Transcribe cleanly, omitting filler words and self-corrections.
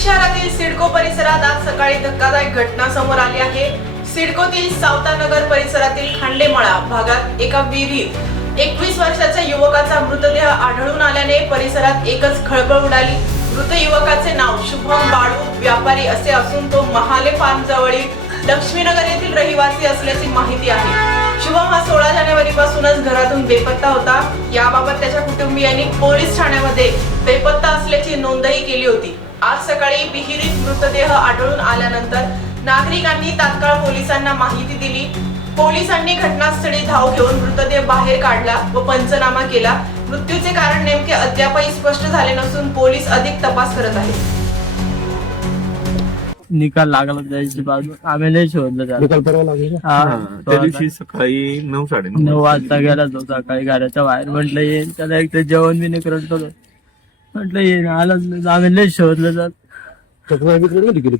शहरातील सिडको परिसरात आज सकाळी धक्कादायक घटना समोर आली आहे। सिडकोतील सावतानगर परिसरातील खांडेमळा भागात एका विहिरीत 21 वर्षाच्या युवकाचा मृतदेह आढळून आल्याने परिसरात एकच खळबळ उडाली। मृत युवकाचे नाव शुभम बाळू व्यापारी असे असून तो महाले फार्म जवळील लक्ष्मीनगर येथील रहिवासी असल्याची माहिती आहे। शुभम हा 16 जानेवारी पासूनच घरातून बेपत्ता होता। याबाबत त्याच्या कुटुंबियांनी पोलीस ठाण्यामध्ये बेपत्ता असल्याची नोंदही केली होती। आज सकाळी विहिरीत मृतदेह आढळून आल्यानंतर नागरिकांनी तात्काळ पोलिसांना माहिती दिली। पोलिसांनी घटनास्थळी धाव घेऊन मृतदेह बाहेर काढला व पंचनामा केला। मृत्यूचे कारण नेमके अद्यापही स्पष्ट झाले नसून पोलीस अधिक तपास करत आहेत। निकाल लागला त्याची बाजू आम्ही नाही शोधलं त्याला। निकाल परवा लागेल ना? त्या दिवशी सकाळी 9:30 वाजता गेला तो सकाळी घराच्या बाहेर। म्हटलं येईन त्याला एक तर जेवण बी नाही करत होतो। म्हटलं येईन आलाच नाही, आम्ही नाही शोधलं तर तक्रार बिक्रार नाही केली?